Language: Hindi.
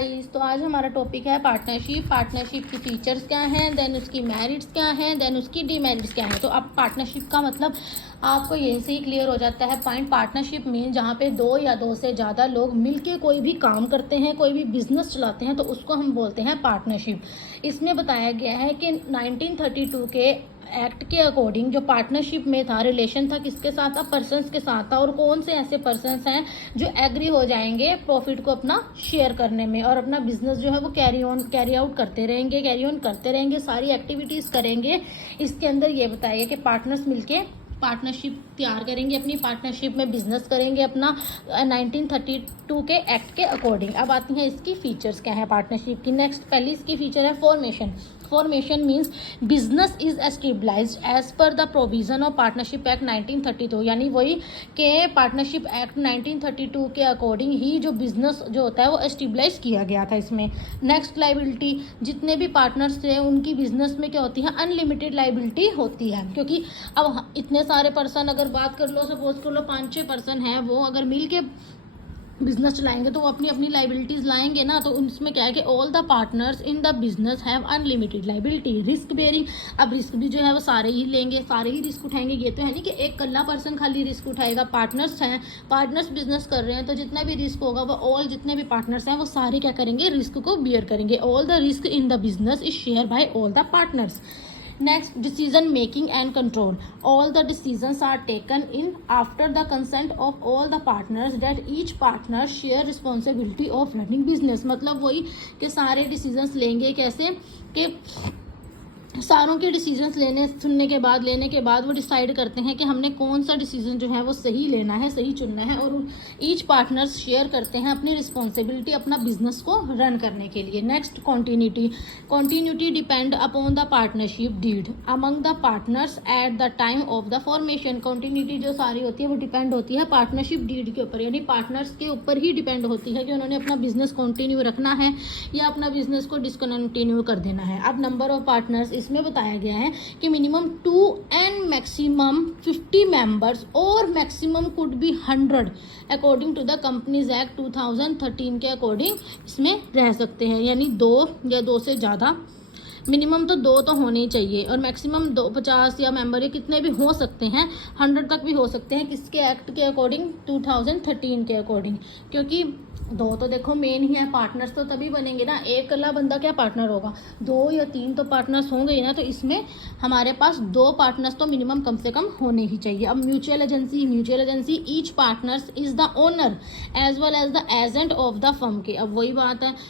गाइस, तो आज हमारा टॉपिक है पार्टनरशिप। पार्टनरशिप की फीचर्स क्या हैं, देन उसकी मेरिट्स क्या हैं, देन उसकी डीमेरिट्स क्या हैं। तो अब पार्टनरशिप का मतलब आपको यहीं से ही क्लियर हो जाता है पॉइंट। पार्टनरशिप में जहाँ पे दो या दो से ज़्यादा लोग मिलके कोई भी काम करते हैं, कोई भी बिजनेस चलाते हैं, तो उसको हम बोलते हैं पार्टनरशिप। इसमें बताया गया है कि 1932 के एक्ट के अकॉर्डिंग जो पार्टनरशिप में था, रिलेशन था किसके साथ था, पर्सन्स के साथ था। और कौन से ऐसे पर्सन्स हैं जो एग्री हो जाएंगे प्रॉफिट को अपना शेयर करने में और अपना बिजनेस जो है वो कैरी आउट करते रहेंगे, कैरी ऑन करते रहेंगे, सारी एक्टिविटीज़ करेंगे। इसके अंदर ये बताइए कि पार्टनर्स मिलके पार्टनरशिप तैयार करेंगे, अपनी पार्टनरशिप में बिजनेस करेंगे अपना 1932 के एक्ट के अकॉर्डिंग। अब आती हैं इसकी फीचर्स क्या है पार्टनरशिप की। नेक्स्ट पहली इसकी फीचर है formation. Formation means business is established as per the provision of partnership act 1932। यानी वही के पार्टनरशिप एक्ट 1932 के अकॉर्डिंग ही जो बिजनेस जो होता है वो एस्टेब्लाइज किया गया था इसमें। नेक्स्ट लाइबिलिटी, जितने भी पार्टनर्स थे उनकी बिजनेस में क्या होती है, अनलिमिटेड लाइबिलिटी होती है। क्योंकि अब इतने सारे पर्सन अगर बात कर लो, सपोज कर लो 5-6 पर्सन हैं, वो अगर मिल के बिजनेस चलाएंगे तो वो अपनी अपनी लाइबिलिटीज लाएंगे ना। तो उसमें क्या है कि all the partners in the business have unlimited liability. Risk bearing, अब रिस्क भी जो है वो सारे ही लेंगे, सारे ही रिस्क उठाएंगे। ये तो है नहीं कि एक कल्ला पर्सन खाली रिस्क उठाएगा। पार्टनर्स हैं, पार्टनर्स बिजनेस कर रहे हैं, तो जितना भी रिस्क होगा वो ऑल जितने भी पार्टनर्स हैं वो सारे क्या करेंगे, रिस्क को बियर करेंगे। All the risk in the business is share by all the partners. Next, decision making and control. All the decisions are taken in after the consent of all the partners that each partner share responsibility of running business। मतलब वही कि सारे decisions लेंगे कैसे कि सारों के डिसीजंस लेने के बाद वो डिसाइड करते हैं कि हमने कौन सा डिसीजन जो है वो सही लेना है, सही चुनना है। और ईच पार्टनर्स शेयर करते हैं अपनी रिस्पॉन्सिबिलिटी अपना बिजनेस को रन करने के लिए। Next, continuity. Continuity depend upon the partnership deed among the partners at the time of the formation. Continuity जो सारी होती है वो डिपेंड होती है पार्टनरशिप डीड के ऊपर, यानी पार्टनर्स के ऊपर ही डिपेंड होती है कि उन्होंने अपना बिजनेस कंटिन्यू रखना है या अपना बिजनेस को डिसकंटिन्यू कर देना है। अब नंबर ऑफ पार्टनर्स, इसमें बताया गया है कि मिनिमम 2 एंड मैक्सिमम 50 मेंबर्स और maximum could be 100 according to the companies act 2013 के अकॉर्डिंग इसमें रह सकते हैं। यानी 2 या 2 से ज़्यादा, मिनिमम तो 2 तो होने ही चाहिए और मैक्सिमम 50 या मेंबर, ये कितने भी हो सकते हैं, 100 तक भी हो सकते हैं। किसके एक्ट के अकॉर्डिंग, 2013 के अकॉर्डिंग। क्योंकि 2 तो देखो मेन ही है, पार्टनर्स तो तभी बनेंगे ना, एक अकेला बंदा क्या पार्टनर होगा, 2 या 3 तो पार्टनर्स होंगे ही ना। तो इसमें हमारे पास 2 पार्टनर्स तो मिनिमम कम से कम होने ही चाहिए। अब mutual agency each partners is the owner as well as the agent of the firm के। अब वही बात है